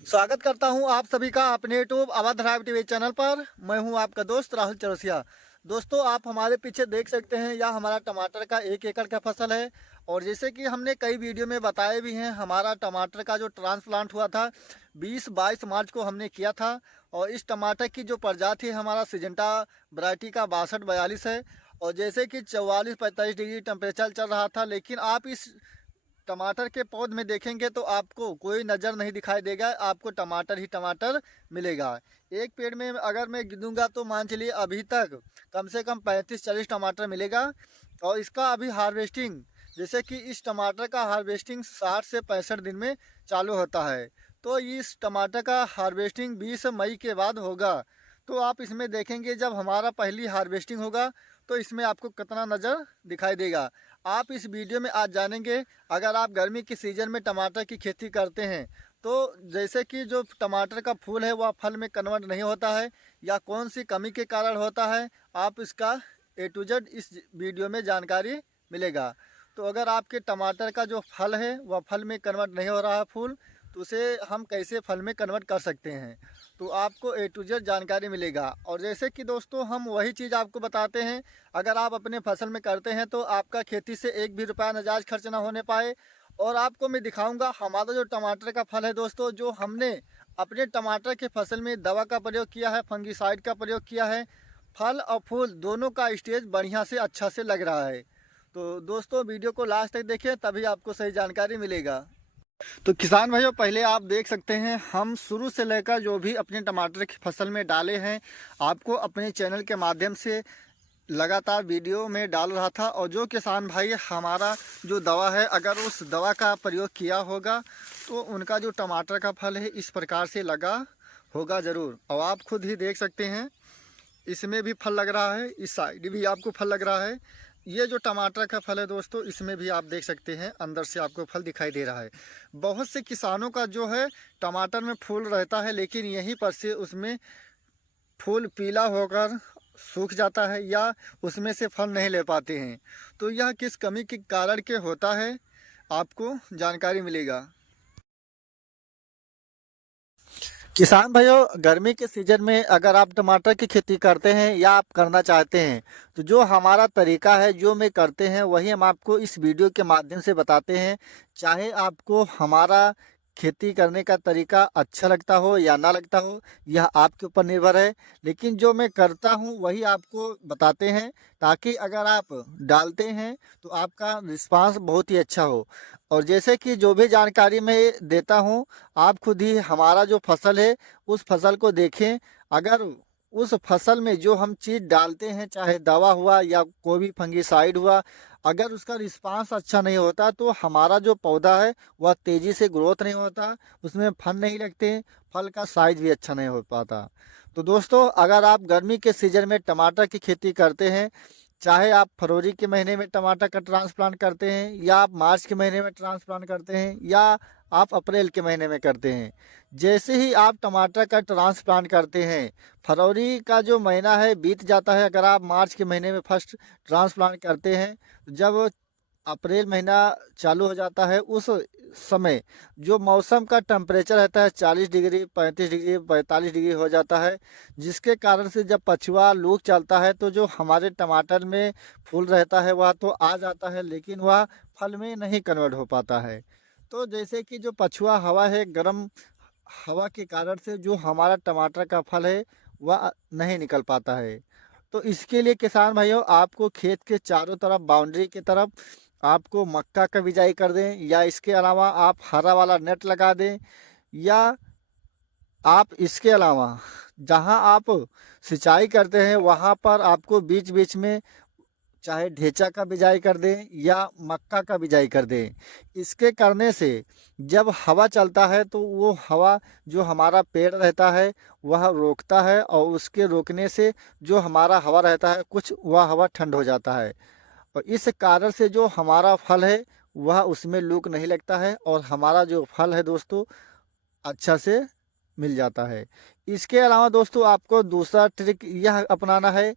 स्वागत करता हूं आप सभी का अपने यूट्यूब अवध राय टीवी चैनल पर। मैं हूं आपका दोस्त राहुल चौरसिया। दोस्तों, आप हमारे पीछे देख सकते हैं, यह हमारा टमाटर का 1 एकड़ का फसल है। और जैसे कि हमने कई वीडियो में बताए भी हैं, हमारा टमाटर का जो ट्रांसप्लांट हुआ था 20-22 मार्च को हमने किया था। और इस टमाटर की जो प्रजाति है हमारा सिजेंटा वैरायटी का 6242 है। और जैसे कि 44-45 डिग्री टेम्परेचर चल रहा था, लेकिन आप इस टमाटर के पौध में देखेंगे तो आपको कोई नज़र नहीं दिखाई देगा, आपको टमाटर ही टमाटर मिलेगा। एक पेड़ में अगर मैं गिनूंगा तो मान चलिए अभी तक कम से कम 35-40 टमाटर मिलेगा। और इसका अभी हार्वेस्टिंग, जैसे कि इस टमाटर का हार्वेस्टिंग 60 से 65 दिन में चालू होता है। तो इस टमाटर का हार्वेस्टिंग 20 मई के बाद होगा। तो आप इसमें देखेंगे जब हमारा पहली हार्वेस्टिंग होगा तो इसमें आपको कितना नज़र दिखाई देगा, आप इस वीडियो में आज जानेंगे। अगर आप गर्मी के सीज़न में टमाटर की खेती करते हैं तो जैसे कि जो टमाटर का फूल है वह फल में कन्वर्ट नहीं होता है या कौन सी कमी के कारण होता है, आप इसका A to Z इस वीडियो में जानकारी मिलेगा। तो अगर आपके टमाटर का जो फल है वह फल में कन्वर्ट नहीं हो रहा है फूल, तो उसे हम कैसे फल में कन्वर्ट कर सकते हैं, तो आपको A to Z जानकारी मिलेगा। और जैसे कि दोस्तों हम वही चीज़ आपको बताते हैं, अगर आप अपने फसल में करते हैं तो आपका खेती से एक भी रुपया नजायज खर्च ना होने पाए। और आपको मैं दिखाऊंगा हमारा जो टमाटर का फल है दोस्तों, जो हमने अपने टमाटर के फसल में दवा का प्रयोग किया है, फंगीसाइड का प्रयोग किया है, फल और फूल दोनों का स्टेज बढ़िया से अच्छा से लग रहा है। तो दोस्तों वीडियो को लास्ट तक देखें, तभी आपको सही जानकारी मिलेगा। तो किसान भाइयों, पहले आप देख सकते हैं हम शुरू से लेकर जो भी अपने टमाटर की फसल में डाले हैं, आपको अपने चैनल के माध्यम से लगातार वीडियो में डाल रहा था। और जो किसान भाई हमारा जो दवा है, अगर उस दवा का प्रयोग किया होगा तो उनका जो टमाटर का फल है इस प्रकार से लगा होगा ज़रूर। और आप खुद ही देख सकते हैं, इसमें भी फल लग रहा है, इस साइड भी आपको फल लग रहा है। ये जो टमाटर का फल है दोस्तों, इसमें भी आप देख सकते हैं अंदर से आपको फल दिखाई दे रहा है। बहुत से किसानों का जो है टमाटर में फूल रहता है, लेकिन यहीं पर से उसमें फूल पीला होकर सूख जाता है या उसमें से फल नहीं ले पाते हैं। तो यह किस कमी के कारण के होता है, आपको जानकारी मिलेगा। किसान भाइयों, गर्मी के सीजन में अगर आप टमाटर की खेती करते हैं या आप करना चाहते हैं, तो जो हमारा तरीका है जो मैं करते हैं वही हम आपको इस वीडियो के माध्यम से बताते हैं। चाहे आपको हमारा खेती करने का तरीका अच्छा लगता हो या ना लगता हो, यह आपके ऊपर निर्भर है, लेकिन जो मैं करता हूं वही आपको बताते हैं, ताकि अगर आप डालते हैं तो आपका रिस्पांस बहुत ही अच्छा हो। और जैसे कि जो भी जानकारी मैं देता हूं, आप खुद ही हमारा जो फसल है उस फसल को देखें। अगर उस फसल में जो हम चीज़ डालते हैं, चाहे दवा हुआ या कोई भी फंगीसाइड हुआ, अगर उसका रिस्पांस अच्छा नहीं होता तो हमारा जो पौधा है वह तेज़ी से ग्रोथ नहीं होता, उसमें फल नहीं लगते, फल का साइज भी अच्छा नहीं हो पाता। तो दोस्तों, अगर आप गर्मी के सीजन में टमाटर की खेती करते हैं, चाहे आप फरवरी के महीने में टमाटर का ट्रांसप्लांट करते हैं या आप मार्च के महीने में ट्रांसप्लांट करते हैं या आप अप्रैल के महीने में करते हैं, जैसे ही आप टमाटर का ट्रांसप्लांट करते हैं, फरवरी का जो महीना है बीत जाता है, अगर आप मार्च के महीने में फर्स्ट ट्रांसप्लांट करते हैं, जब अप्रैल महीना चालू हो जाता है उस समय जो मौसम का टेम्परेचर रहता है 40 डिग्री, 35 डिग्री, 45 डिग्री हो जाता है, जिसके कारण से जब पछुआ लू चलता है तो जो हमारे टमाटर में फूल रहता है वह तो आ जाता है, लेकिन वह फल में नहीं कन्वर्ट हो पाता है। तो जैसे कि जो पछुआ हवा है, गर्म हवा के कारण से जो हमारा टमाटर का फल है वह नहीं निकल पाता है। तो इसके लिए किसान भाइयों, आपको खेत के चारों तरफ बाउंड्री की तरफ आपको मक्का का बिजाई कर दें, या इसके अलावा आप हरा वाला नेट लगा दें, या आप इसके अलावा जहां आप सिंचाई करते हैं वहां पर आपको बीच बीच में चाहे ढेंचा का बिजाई कर दें या मक्का का बिजाई कर दें। इसके करने से जब हवा चलता है तो वो हवा जो हमारा पेड़ रहता है वह रोकता है, और उसके रोकने से जो हमारा हवा रहता है कुछ वह हवा ठंड हो जाता है, और इस कारण से जो हमारा फल है वह उसमें लूक नहीं लगता है और हमारा जो फल है दोस्तों अच्छा से मिल जाता है। इसके अलावा दोस्तों आपको दूसरा ट्रिक यह अपनाना है।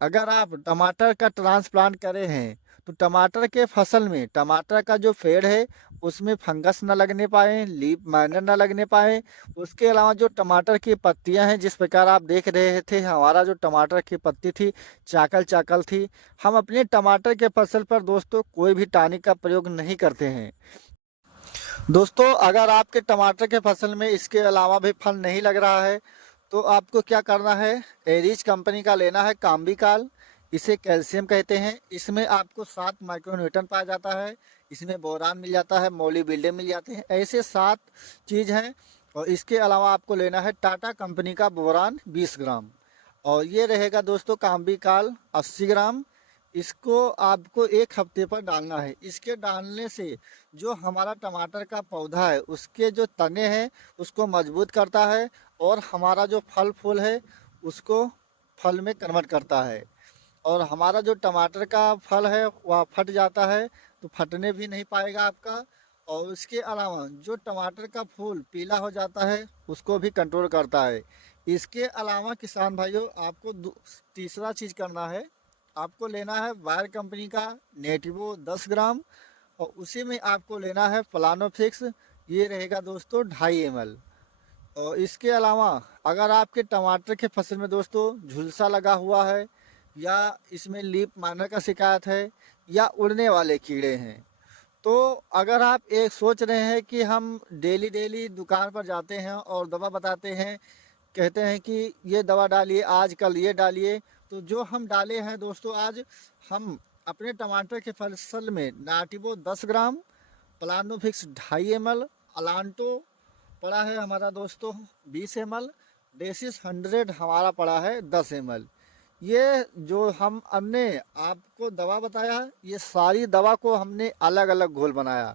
अगर आप टमाटर का ट्रांसप्लांट करे हैं तो टमाटर के फसल में टमाटर का जो पेड़ है उसमें फंगस न लगने पाए, लीफ माइनर न लगने पाए। उसके अलावा जो टमाटर की पत्तियां हैं, जिस प्रकार आप देख रहे थे हमारा जो टमाटर की पत्ती थी चाकल चाकल थी। हम अपने टमाटर के फसल पर दोस्तों कोई भी टॉनिक का प्रयोग नहीं करते हैं। दोस्तों अगर आपके टमाटर के फसल में इसके अलावा भी फल नहीं लग रहा है तो आपको क्या करना है, एरिज कंपनी का लेना है काम्बिकाल। इसे कैल्शियम कहते हैं। इसमें आपको 7 माइक्रोन्यूटन पाया जाता है। इसमें बोरान मिल जाता है, मोलिब्डेनम मिल जाते हैं, ऐसे 7 चीज़ हैं। और इसके अलावा आपको लेना है टाटा कंपनी का बोरान 20 ग्राम। और ये रहेगा दोस्तों काम्बिकाल 80 ग्राम। इसको आपको 1 हफ्ते पर डालना है। इसके डालने से जो हमारा टमाटर का पौधा है उसके जो तने हैं उसको मजबूत करता है और हमारा जो फल फूल है उसको फल में कन्वर्ट करता है। और हमारा जो टमाटर का फल है वह फट जाता है तो फटने भी नहीं पाएगा आपका। और उसके अलावा जो टमाटर का फूल पीला हो जाता है उसको भी कंट्रोल करता है। इसके अलावा किसान भाइयों आपको तीसरा चीज़ करना है। आपको लेना है वायर कंपनी का नेटिवो 10 ग्राम। और उसी में आपको लेना है प्लानोफिक्स, ये रहेगा दोस्तों 2.5 ml। और इसके अलावा अगर आपके टमाटर के फसल में दोस्तों झुलसा लगा हुआ है या इसमें लीफ माइनर का शिकायत है या उड़ने वाले कीड़े हैं, तो अगर आप एक सोच रहे हैं कि हम डेली डेली दुकान पर जाते हैं और दवा बताते हैं, कहते हैं कि ये दवा डालिए आज कल ये डालिए, तो जो हम डाले हैं दोस्तों आज हम अपने टमाटर के फसल में नाटिवो 10 ग्राम, प्लानोफिक्स 2.5 ml, अलांटो पड़ा है हमारा दोस्तों 20 ml, डेसिस 100 हमारा पड़ा है 10 ml। ये जो हम हमने आपको दवा बताया है ये सारी दवा को हमने अलग अलग घोल बनाया।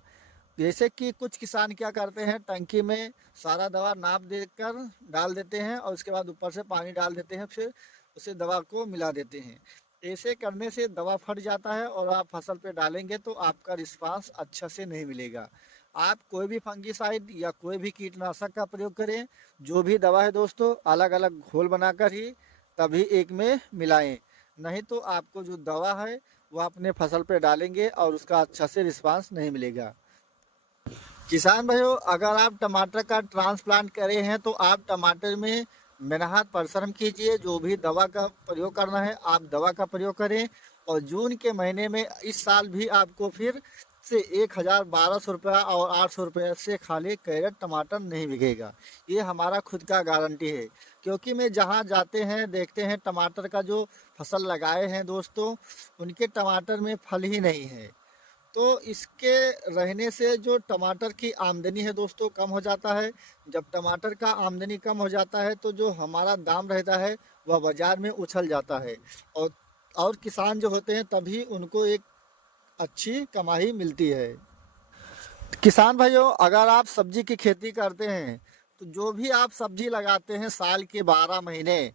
जैसे कि कुछ किसान क्या करते हैं टंकी में सारा दवा नाप देकर डाल देते हैं और उसके बाद ऊपर से पानी डाल देते हैं, फिर उसे दवा को मिला देते हैं। ऐसे करने से दवा फट जाता है और आप फसल पे डालेंगे तो आपका रिस्पांस अच्छा से नहीं मिलेगा। आप कोई भी फंगिसाइड या कोई भी कीटनाशक का प्रयोग करें, जो भी दवा है दोस्तों अलग अलग घोल बनाकर ही तभी एक में मिलाएं, नहीं तो आपको जो दवा है वो अपने फसल पे डालेंगे और उसका अच्छा से रिस्पांस नहीं मिलेगा। किसान भाइयों अगर आप टमाटर का ट्रांसप्लांट करे हैं तो आप टमाटर में मेहनत परिश्रम कीजिए। जो भी दवा का प्रयोग करना है आप दवा का प्रयोग करें। और जून के महीने में इस साल भी आपको फिर से 1,1200 रुपया और 800 रुपये से खाली कैरेट टमाटर नहीं बिकेगा। ये हमारा खुद का गारंटी है, क्योंकि मैं जहाँ जाते हैं देखते हैं टमाटर का जो फसल लगाए हैं दोस्तों उनके टमाटर में फल ही नहीं है। तो इसके रहने से जो टमाटर की आमदनी है दोस्तों कम हो जाता है। जब टमाटर का आमदनी कम हो जाता है तो जो हमारा दाम रहता है वह बाज़ार में उछल जाता है। और किसान जो होते हैं तभी उनको एक अच्छी कमाई मिलती है। किसान भाइयों अगर आप सब्जी की खेती करते हैं तो जो भी आप सब्जी लगाते हैं साल के 12 महीने,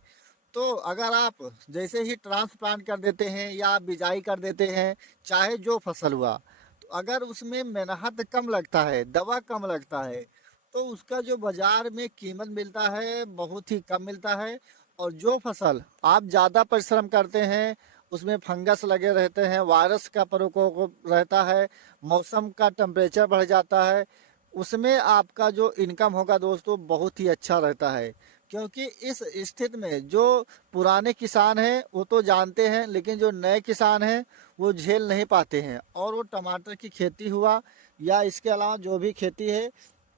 तो अगर आप जैसे ही ट्रांसप्लांट कर देते हैं या बिजाई कर देते हैं चाहे जो फसल हुआ, तो अगर उसमें मेहनत कम लगता है दवा कम लगता है तो उसका जो बाजार में कीमत मिलता है बहुत ही कम मिलता है। और जो फसल आप ज़्यादा परिश्रम करते हैं उसमें फंगस लगे रहते हैं, वायरस का प्रकोप रहता है, मौसम का टेम्परेचर बढ़ जाता है, उसमें आपका जो इनकम होगा दोस्तों बहुत ही अच्छा रहता है। क्योंकि इस स्थिति में जो पुराने किसान हैं वो तो जानते हैं, लेकिन जो नए किसान हैं वो झेल नहीं पाते हैं और वो टमाटर की खेती हुआ या इसके अलावा जो भी खेती है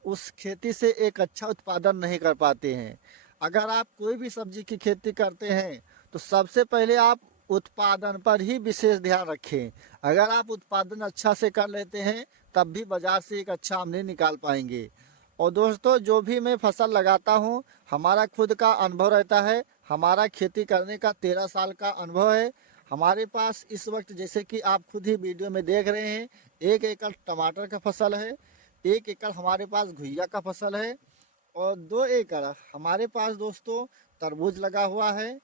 उस खेती से एक अच्छा उत्पादन नहीं कर पाते हैं। अगर आप कोई भी सब्जी की खेती करते हैं तो सबसे पहले आप उत्पादन पर ही विशेष ध्यान रखें। अगर आप उत्पादन अच्छा से कर लेते हैं तब भी बाजार से एक अच्छा आमदनी निकाल पाएंगे। और दोस्तों जो भी मैं फसल लगाता हूँ हमारा खुद का अनुभव रहता है। हमारा खेती करने का 13 साल का अनुभव है। हमारे पास इस वक्त जैसे कि आप खुद ही वीडियो में देख रहे हैं 1 एकड़ टमाटर का फसल है, 1 एकड़ हमारे पास घुइया का फसल है और 2 एकड़ हमारे पास दोस्तों तरबूज लगा हुआ है।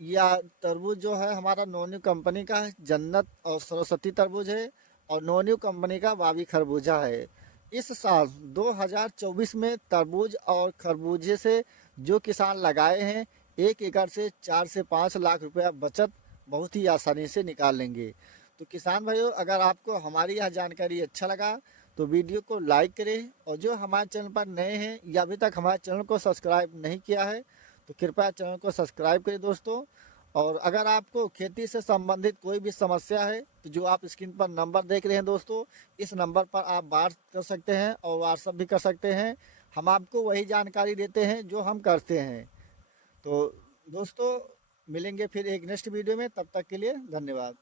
या तरबूज जो है हमारा नोन्यू कंपनी का है, जन्नत और सरस्वती तरबूज है और नोन्यू कंपनी का वावी खरबूजा है। इस साल 2024 में तरबूज और खरबूजे से जो किसान लगाए हैं 1 एकड़ से 4 से 5 लाख रुपया बचत बहुत ही आसानी से निकाल लेंगे। तो किसान भाइयों, अगर आपको हमारी यह जानकारी अच्छा लगा तो वीडियो को लाइक करें, और जो हमारे चैनल पर नए हैं या अभी तक हमारे चैनल को सब्सक्राइब नहीं किया है तो कृपया चैनल को सब्सक्राइब करें दोस्तों। और अगर आपको खेती से संबंधित कोई भी समस्या है तो जो आप स्क्रीन पर नंबर देख रहे हैं दोस्तों, इस नंबर पर आप बात कर सकते हैं और व्हाट्सअप भी कर सकते हैं। हम आपको वही जानकारी देते हैं जो हम करते हैं। तो दोस्तों, मिलेंगे फिर एक नेक्स्ट वीडियो में, तब तक के लिए धन्यवाद।